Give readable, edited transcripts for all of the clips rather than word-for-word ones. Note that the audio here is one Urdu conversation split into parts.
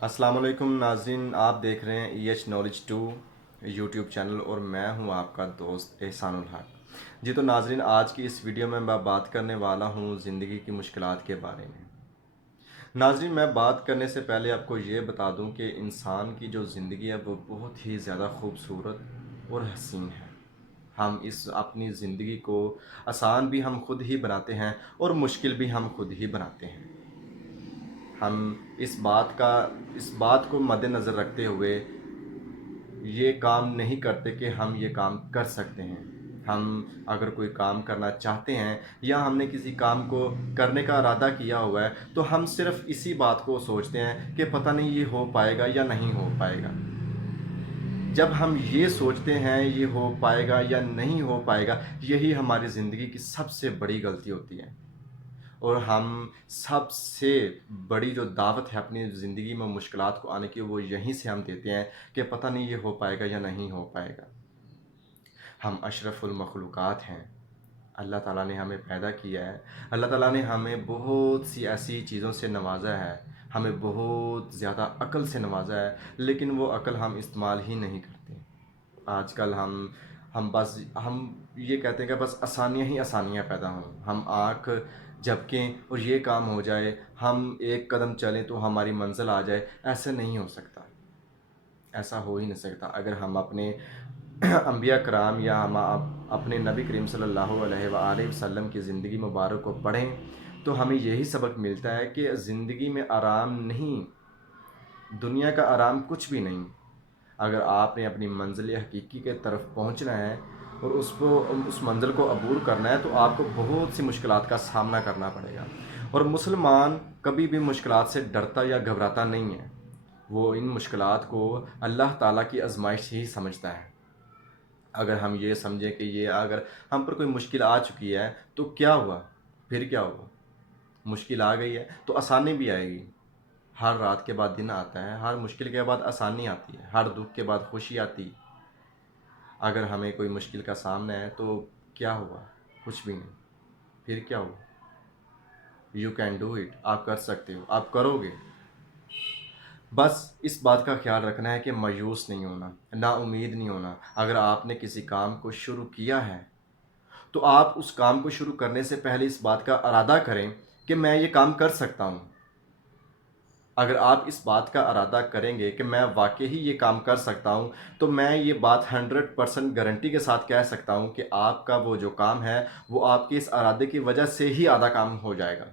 السلام علیکم ناظرین، آپ دیکھ رہے ہیں ایچ نالج 2 یوٹیوب چینل اور میں ہوں آپ کا دوست احسان الحق جی۔ تو ناظرین، آج کی اس ویڈیو میں بات کرنے والا ہوں زندگی کی مشکلات کے بارے میں۔ ناظرین، میں بات کرنے سے پہلے آپ کو یہ بتا دوں کہ انسان کی جو زندگی ہے وہ بہت ہی زیادہ خوبصورت اور حسین ہے۔ ہم اس اپنی زندگی کو آسان بھی ہم خود ہی بناتے ہیں اور مشکل بھی ہم خود ہی بناتے ہیں۔ ہم اس بات کو مد نظر رکھتے ہوئے یہ کام نہیں کرتے کہ ہم یہ کام کر سکتے ہیں۔ ہم اگر کوئی کام کرنا چاہتے ہیں یا ہم نے کسی کام کو کرنے کا ارادہ کیا ہوا ہے تو ہم صرف اسی بات کو سوچتے ہیں کہ پتہ نہیں یہ ہو پائے گا یا نہیں ہو پائے گا۔ جب ہم یہ سوچتے ہیں یہ ہو پائے گا یا نہیں ہو پائے گا، یہی ہماری زندگی کی سب سے بڑی غلطی ہوتی ہے۔ اور ہم سب سے بڑی جو دعوت ہے اپنی زندگی میں مشکلات کو آنے کی، وہ یہیں سے ہم دیتے ہیں کہ پتہ نہیں یہ ہو پائے گا یا نہیں ہو پائے گا۔ ہم اشرف المخلوقات ہیں، اللہ تعالیٰ نے ہمیں پیدا کیا ہے، اللہ تعالیٰ نے ہمیں بہت سی ایسی چیزوں سے نوازا ہے، ہمیں بہت زیادہ عقل سے نوازا ہے، لیکن وہ عقل ہم استعمال ہی نہیں کرتے۔ آج کل ہم یہ کہتے ہیں کہ بس آسانیاں ہی آسانیاں پیدا ہوں، ہم آنکھ جھپکیں اور یہ کام ہو جائے، ہم ایک قدم چلیں تو ہماری منزل آ جائے۔ ایسے نہیں ہو سکتا، ایسا ہو ہی نہیں سکتا۔ اگر ہم اپنے انبیاء کرام یا ہم اپنے نبی کریم صلی اللہ علیہ وآلہ وسلم کی زندگی مبارک کو پڑھیں تو ہمیں یہی سبق ملتا ہے کہ زندگی میں آرام نہیں، دنیا کا آرام کچھ بھی نہیں۔ اگر آپ نے اپنی منزل حقیقی کے طرف پہنچنا ہے اور اس منزل کو عبور کرنا ہے تو آپ کو بہت سی مشکلات کا سامنا کرنا پڑے گا۔ اور مسلمان کبھی بھی مشکلات سے ڈرتا یا گھبراتا نہیں ہے، وہ ان مشکلات کو اللہ تعالیٰ کی آزمائش ہی سمجھتا ہے۔ اگر ہم یہ سمجھیں کہ یہ اگر ہم پر کوئی مشکل آ چکی ہے تو کیا ہوا، پھر کیا ہوا؟ مشکل آ گئی ہے تو آسانی بھی آئے گی۔ ہر رات کے بعد دن آتا ہے، ہر مشکل کے بعد آسانی آتی ہے، ہر دکھ کے بعد خوشی آتی ہے۔ اگر ہمیں کوئی مشکل کا سامنا ہے تو کیا ہوا؟ کچھ بھی نہیں، پھر کیا ہوا؟ یو کین ڈو اٹ، آپ کر سکتے ہو، آپ کرو گے۔ بس اس بات کا خیال رکھنا ہے کہ مایوس نہیں ہونا، نا امید نہیں ہونا۔ اگر آپ نے کسی کام کو شروع کیا ہے تو آپ اس کام کو شروع کرنے سے پہلے اس بات کا ارادہ کریں کہ میں یہ کام کر سکتا ہوں۔ اگر آپ اس بات کا ارادہ کریں گے کہ میں واقعی یہ کام کر سکتا ہوں تو میں یہ بات 100% گارنٹی کے ساتھ کہہ سکتا ہوں کہ آپ کا وہ جو کام ہے وہ آپ کے اس ارادے کی وجہ سے ہی آدھا کام ہو جائے گا۔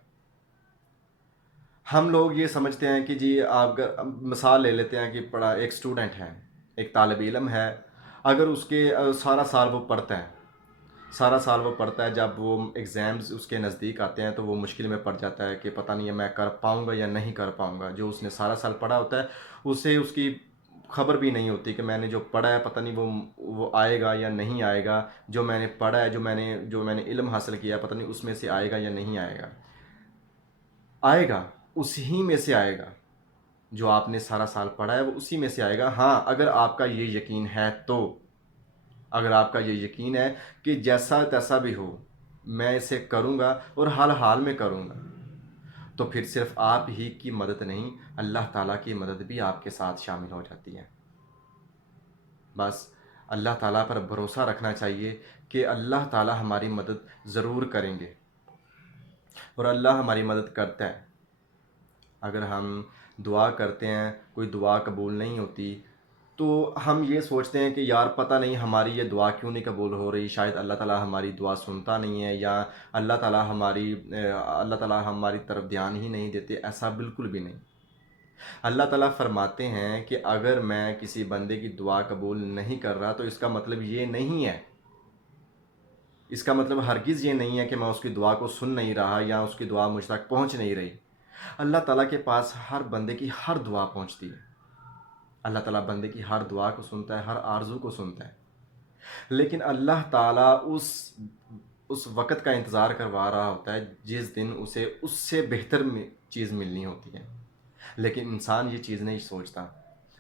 ہم لوگ یہ سمجھتے ہیں کہ جی آپ مثال لے لیتے ہیں کہ ایک اسٹوڈنٹ ہے، ایک طالب علم ہے، اگر اس کے سارا سال وہ پڑھتا ہے، جب وہ ایگزامز اس کے نزدیک آتے ہیں تو وہ مشکل میں پڑ جاتا ہے کہ پتہ نہیں ہے میں کر پاؤں گا یا نہیں کر پاؤں گا۔ جو اس نے سارا سال پڑھا ہوتا ہے اسے اس کی خبر بھی نہیں ہوتی کہ میں نے جو پڑھا ہے پتہ نہیں وہ آئے گا یا نہیں آئے گا، جو میں نے پڑھا ہے، جو میں نے علم حاصل کیا ہے، پتہ نہیں اس میں سے آئے گا یا نہیں آئے گا۔ آئے گا، اسی میں سے آئے گا۔ جو آپ نے سارا سال پڑھا ہے وہ اسی میں سے آئے گا۔ ہاں، اگر آپ کا یہ یقین ہے تو، اگر آپ کا یہ یقین ہے کہ جیسا تیسا بھی ہو میں اسے کروں گا اور حال حال میں کروں گا، تو پھر صرف آپ ہی کی مدد نہیں، اللہ تعالیٰ کی مدد بھی آپ کے ساتھ شامل ہو جاتی ہے۔ بس اللہ تعالیٰ پر بھروسہ رکھنا چاہیے کہ اللہ تعالیٰ ہماری مدد ضرور کریں گے، اور اللہ ہماری مدد کرتا ہے۔ اگر ہم دعا کرتے ہیں، کوئی دعا قبول نہیں ہوتی تو ہم یہ سوچتے ہیں کہ یار پتہ نہیں ہماری یہ دعا کیوں نہیں قبول ہو رہی، شاید اللہ تعالیٰ ہماری دعا سنتا نہیں ہے، یا اللہ تعالیٰ ہماری طرف دھیان ہی نہیں دیتے۔ ایسا بالکل بھی نہیں۔ اللہ تعالیٰ فرماتے ہیں کہ اگر میں کسی بندے کی دعا قبول نہیں کر رہا تو اس کا مطلب یہ نہیں ہے، اس کا مطلب ہرگز یہ نہیں ہے کہ میں اس کی دعا کو سن نہیں رہا یا اس کی دعا مجھ تک پہنچ نہیں رہی۔ اللہ تعالیٰ کے پاس ہر بندے کی ہر دعا پہنچتی ہے۔ اللہ تعالیٰ بندے کی ہر دعا کو سنتا ہے، ہر آرزو کو سنتا ہے، لیکن اللہ تعالیٰ اس وقت کا انتظار کروا رہا ہوتا ہے جس دن اسے اس سے بہتر چیز ملنی ہوتی ہے۔ لیکن انسان یہ چیز نہیں سوچتا۔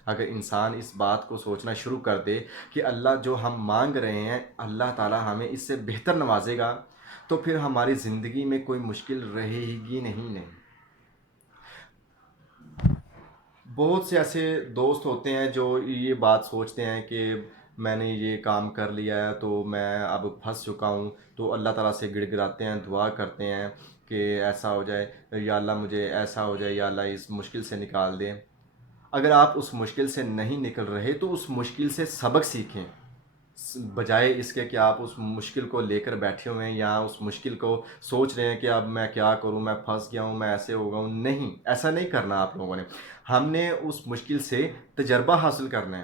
اگر انسان اس بات کو سوچنا شروع کر دے کہ اللہ جو ہم مانگ رہے ہیں اللہ تعالیٰ ہمیں اس سے بہتر نوازے گا، تو پھر ہماری زندگی میں کوئی مشکل رہے گی نہیں۔ بہت سے ایسے دوست ہوتے ہیں جو یہ بات سوچتے ہیں کہ میں نے یہ کام کر لیا ہے تو میں اب پھنس چکا ہوں، تو اللہ تعالیٰ سے گڑ گڑاتے ہیں، دعا کرتے ہیں کہ ایسا ہو جائے، یا اللہ مجھے ایسا ہو جائے، یا اللہ اس مشکل سے نکال دے۔ اگر آپ اس مشکل سے نہیں نکل رہے تو اس مشکل سے سبق سیکھیں، بجائے اس کے کہ آپ اس مشکل کو لے کر بیٹھے ہوئے ہیں یا اس مشکل کو سوچ رہے ہیں کہ اب میں کیا کروں، میں پھنس گیا ہوں، میں ایسے ہو گیا ہوں۔ نہیں، ایسا نہیں کرنا آپ لوگوں نے۔ ہم نے اس مشکل سے تجربہ حاصل کرنا ہے،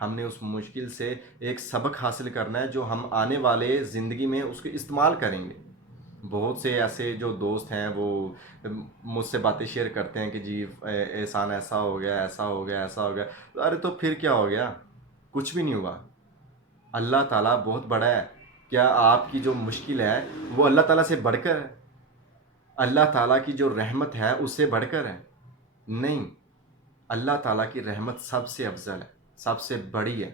ہم نے اس مشکل سے ایک سبق حاصل کرنا ہے جو ہم آنے والے زندگی میں اس کو استعمال کریں گے۔ بہت سے ایسے جو دوست ہیں وہ مجھ سے باتیں شیئر کرتے ہیں کہ جی احسان ایسا ہو گیا، ایسا ہو گیا، ایسا ہو گیا۔ ارے تو پھر کیا ہو گیا؟ کچھ بھی نہیں ہوا۔ اللہ تعالیٰ بہت بڑا ہے۔ کیا آپ کی جو مشکل ہے وہ اللہ تعالیٰ سے بڑھ کر ہے؟ اللہ تعالیٰ کی جو رحمت ہے اس سے بڑھ کر ہے؟ نہیں، اللہ تعالیٰ کی رحمت سب سے افضل ہے، سب سے بڑی ہے۔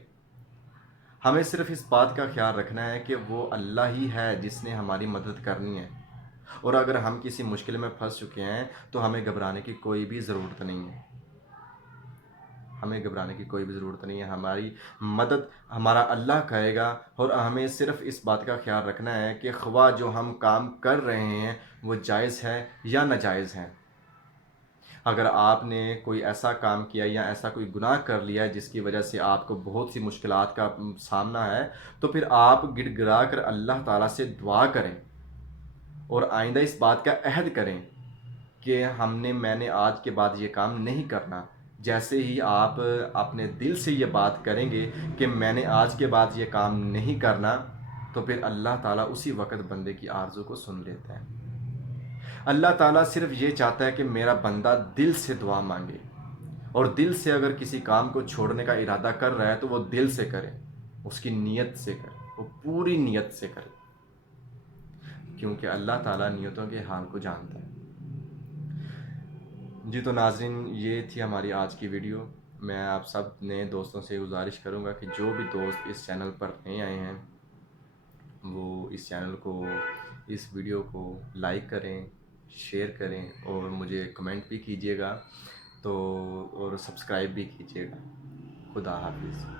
ہمیں صرف اس بات کا خیال رکھنا ہے کہ وہ اللہ ہی ہے جس نے ہماری مدد کرنی ہے، اور اگر ہم کسی مشکل میں پھنس چکے ہیں تو ہمیں گھبرانے کی کوئی بھی ضرورت نہیں ہے، ہمیں گھبرانے کی کوئی بھی ضرورت نہیں ہے۔ ہماری مدد ہمارا اللہ کرے گا، اور ہمیں صرف اس بات کا خیال رکھنا ہے کہ خواہ جو ہم کام کر رہے ہیں وہ جائز ہے یا ناجائز ہے۔ اگر آپ نے کوئی ایسا کام کیا یا ایسا کوئی گناہ کر لیا ہے جس کی وجہ سے آپ کو بہت سی مشکلات کا سامنا ہے، تو پھر آپ گڑ گڑا کر اللہ تعالیٰ سے دعا کریں، اور آئندہ اس بات کا عہد کریں کہ میں نے آج کے بعد یہ کام نہیں کرنا۔ جیسے ہی آپ اپنے دل سے یہ بات کریں گے کہ میں نے آج کے بعد یہ کام نہیں کرنا، تو پھر اللہ تعالیٰ اسی وقت بندے کی آرزو کو سن لیتا ہے۔ اللہ تعالیٰ صرف یہ چاہتا ہے کہ میرا بندہ دل سے دعا مانگے، اور دل سے اگر کسی کام کو چھوڑنے کا ارادہ کر رہا ہے تو وہ دل سے کرے، اس کی نیت سے کرے، وہ پوری نیت سے کرے، کیونکہ اللہ تعالیٰ نیتوں کے حال کو جانتا ہے۔ جی تو ناظرین، یہ تھی ہماری آج کی ویڈیو۔ میں آپ سب نئے دوستوں سے گزارش کروں گا کہ جو بھی دوست اس چینل پر نئے آئے ہیں وہ اس چینل کو، اس ویڈیو کو لائک کریں، شیئر کریں، اور مجھے کمنٹ بھی کیجیے گا، اور سبسکرائب بھی کیجیے گا۔ خدا حافظ۔